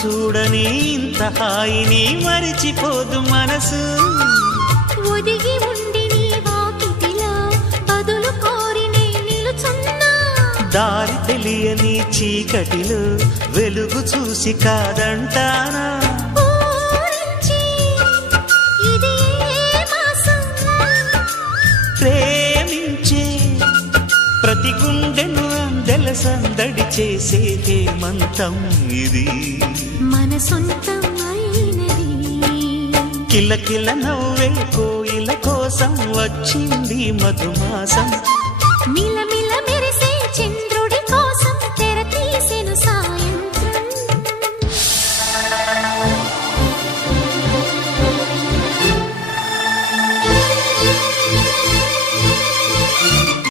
చూడని ఇంత హాయిని మరిచిపోదు మనసు ఒదిగి ఉండి నీ వాకిటిలో బదులు కోరి నే నిలుచున్నా దారి తెలియని చీకటిలో వెలుగు చూసి కాదంటానా ఊరించి ఇది ఏ మాసం ప్రేమించే ప్రతి గుండెను అందెల సందడి చేసే హేమంతం ఇది మన సొంతం అయినది కిలకిల నవ్వే కోయిల కోసం వచ్చింది మధుమాసం